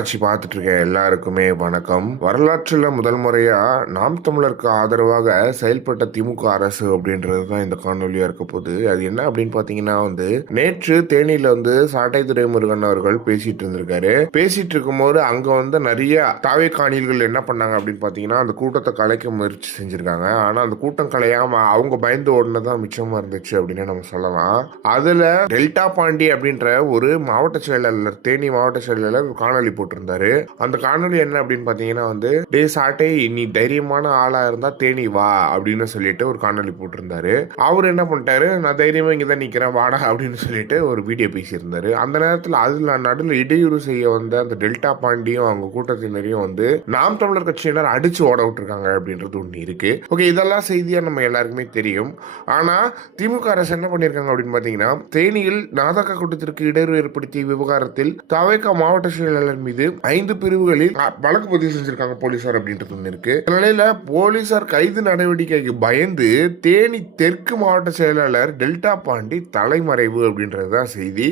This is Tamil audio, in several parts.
ஆராய்ச்சி பார்த்துட்டு இருக்க எல்லாருக்குமே வணக்கம். வரலாற்றில் முதல் முறையா நாம் தமிழருக்கு ஆதரவாக செயல்பட்ட திமுக அரசு அப்படின்றது தான் இந்த காணொலியா இருக்க போகுது. அது என்ன அப்படின்னு பாத்தீங்கன்னா வந்து நேற்று தேனியில வந்து சாட்டை துரைமுருகன் அவர்கள் பேசிட்டு இருந்திருக்காரு. பேசிட்டு இருக்கும்போது அங்க வந்து நிறைய தாவே காணியல்கள் என்ன பண்ணாங்க அப்படின்னு பாத்தீங்கன்னா அந்த கூட்டத்தை கலைக்க முயற்சி செஞ்சிருக்காங்க. ஆனா அந்த கூட்டம் கலையாம அவங்க பயந்து ஓடுனதான் மிச்சமா இருந்துச்சு அப்படின்னு நம்ம சொல்லலாம். அதுல டெல்டா பாண்டி அப்படின்ற ஒரு மாவட்ட செயலாளர் தேனி மாவட்ட செயலாளர் காணொலி போட்டு போட்டிருந்தாரு. அந்த காணொலி என்ன அப்படின்னு பாத்தீங்கன்னா வந்து டே சாட்டே நீ தைரியமான ஆளா இருந்தா தேனி வா அப்படின்னு சொல்லிட்டு ஒரு காணொலி போட்டிருந்தாரு. அவர் என்ன பண்ணிட்டாரு நான் தைரியமா இங்கதான் நிக்கிறேன் வாடா அப்படின்னு சொல்லிட்டு ஒரு வீடியோ பேசியிருந்தாரு. அந்த நேரத்துல அதுல நடுவில் இடையூறு செய்ய வந்த அந்த டெல்டா பாண்டியும் அவங்க கூட்டத்தினரையும் வந்து நாம் தமிழர் கட்சியினர் அடிச்சு ஓட விட்டுருக்காங்க அப்படின்றது ஒண்ணு இருக்கு. ஓகே இதெல்லாம் செய்தியா நம்ம எல்லாருக்குமே தெரியும். ஆனா திமுக அரசு என்ன பண்ணிருக்காங்க அப்படின்னு பாத்தீங்கன்னா தேனியில் நாதக கூட்டத்திற்கு இடையூறு ஏற்படுத்திய விவகாரத்தில் தவைக்கா மாவட்ட செயலாளர் மீது ஐந்து பிரிவுகளில் வழக்கு பதிவு செஞ்சிருக்காங்க போலீசார் அப்படின்றது ஒண்ணு இருக்கு. இந்த நிலையில போலீசார் கைது நடவடிக்கைக்கு பயந்து தேனி தெற்கு மாவட்ட செயலாளர் டெல்டா பாண்டி தலைமறைவு அப்படின்றது தான் செய்தி.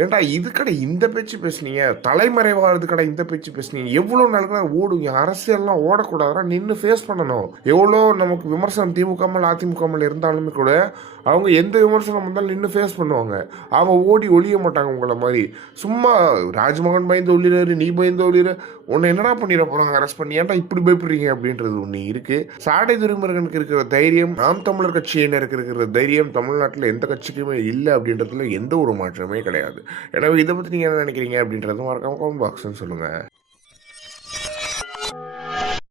ஏன்டா இது கடை இந்த பேச்சு பேசுனீங்க? தலைமறைவாகிறது கடை இந்த பேச்சு பேசுனீங்க? எவ்வளவு நாள் ஓடுங்க ஓடுவீங்க அரசியல்லாம் ஓடக்கூடாதுன்னா நின்று ஃபேஸ் பண்ணணும். எவ்வளோ நமக்கு விமர்சனம் திமுக மேல் அதிமுக மேல் இருந்தாலுமே கூட அவங்க எந்த விமர்சனம் வந்தாலும் நின்று ஃபேஸ் பண்ணுவாங்க. அவங்க ஓடி ஒழிய மாட்டாங்க உங்களை மாதிரி. சும்மா ராஜ்மோகன் பயந்து ஒளிறாரு நீ பயந்து ஒளிற உன்னை என்னடா பண்ணிட போறாங்க? அரெஸ்ட் பண்ணி ஏன்டா இப்படி பயப்படுறீங்க அப்படின்றது ஒன்று இருக்கு. சாடை துரைமுருகனுக்கு இருக்கிற தைரியம் நாம் தமிழர் கட்சியினருக்கு இருக்கிற தைரியம் தமிழ்நாட்டில் எந்த கட்சிக்குமே இல்லை அப்படின்றதுல எந்த ஒரு மாற்றமே கிடையாது. எனவே இதை பற்றி நீங்கள் என்ன நினைக்கிறீங்க அப்படின்றது மறக்காம காமெண்ட் பாக்ஸ்ன்னு சொல்லுங்கள்